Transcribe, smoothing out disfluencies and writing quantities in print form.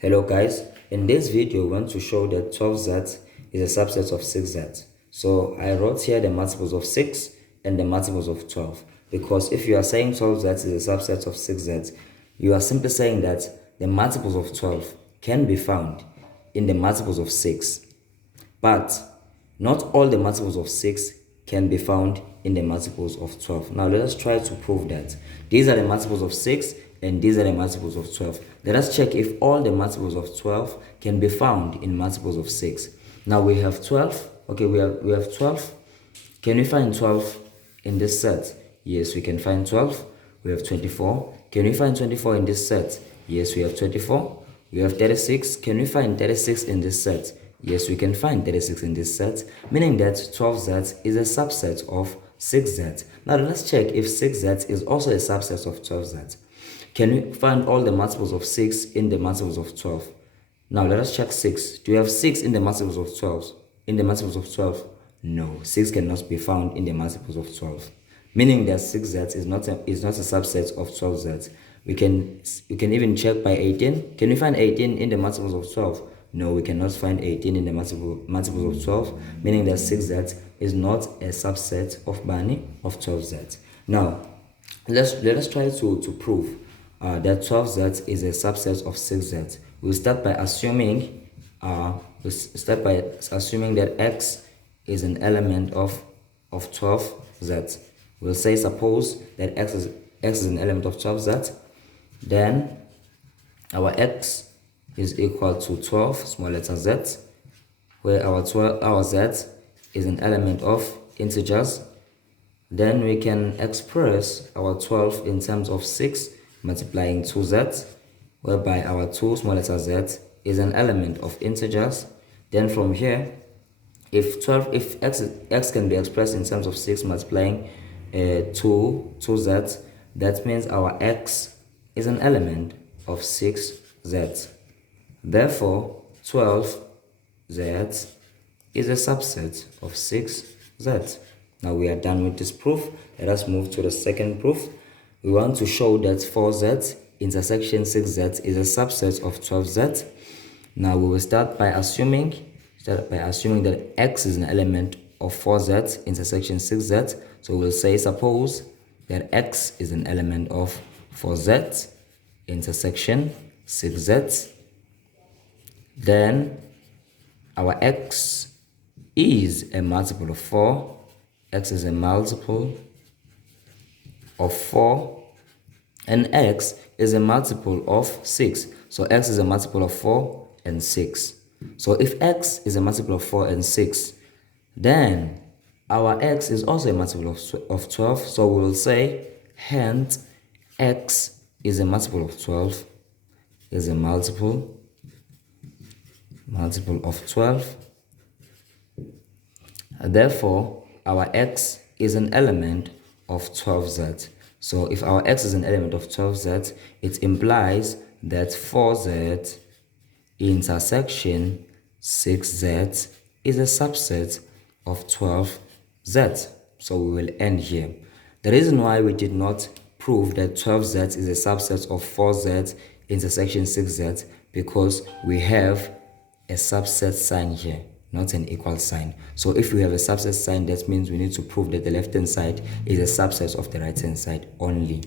Hello guys, in this video we want to show that 12z is a subset of 6z. So I wrote here the multiples of 6 and the multiples of 12, because if you are saying 12z is a subset of 6z, you are simply saying that the multiples of 12 can be found in the multiples of 6, but not all the multiples of 6 can be found in the multiples of 12. Now let us try to prove that. These are the multiples of 6 and these are the multiples of 12. Let us check if all the multiples of 12 can be found in multiples of 6. Now we have 12. Okay, we have 12. Can we find 12 in this set? Yes, we can find 12. We have 24. Can we find 24 in this set? Yes, we have 24. We have 36. Can we find 36 in this set? Yes, we can find 36 in this set, meaning that 12z is a subset of 6z. Now let's check if 6z is also a subset of 12z. Can we find all the multiples of 6 in the multiples of 12? Now let us check 6. Do you have 6 in the multiples of 12? In the multiples of 12? No, 6 cannot be found in the multiples of 12. Meaning that 6z is not a subset of 12z. We can even check by 18. Can we find 18 in the multiples of 12? No, we cannot find 18 in the multiples of 12, meaning that 6z is not a subset of 12z. Now, let us try to prove that 12z is a subset of 6z. We'll start by assuming that x is an element of 12z. We'll say suppose that x is an element of 12z, then our x is equal to 12, small letter z, where our z is an element of integers. Then we can express our 12 in terms of 6 multiplying 2z, whereby our 2, small letter z, is an element of integers. Then from here, if x can be expressed in terms of 6 multiplying 2z, that means our x is an element of 6z. Therefore, 12z is a subset of 6z. Now we are done with this proof. Let us move to the second proof. We want to show that 4z intersection 6z is a subset of 12z. Now we will start by assuming that x is an element of 4z intersection 6z. So we'll say suppose that x is an element of 4z intersection 6z. Then our x is a multiple of 4. X is a multiple of 4. And x is a multiple of 6. So x is a multiple of 4 and 6. So if x is a multiple of 4 and 6, then our x is also a multiple of 12. So we will say, hence, x is a multiple of 12, is a multiple of 12. Therefore, our x is an element of 12z. So if our x is an element of 12z, it implies that 4z intersection 6z is a subset of 12z. So we will end here. The reason why we did not prove that 12z is a subset of 4z intersection 6z, because we have a subset sign here, not an equal sign. So if we have a subset sign, that means we need to prove that the left hand side is a subset of the right hand side only.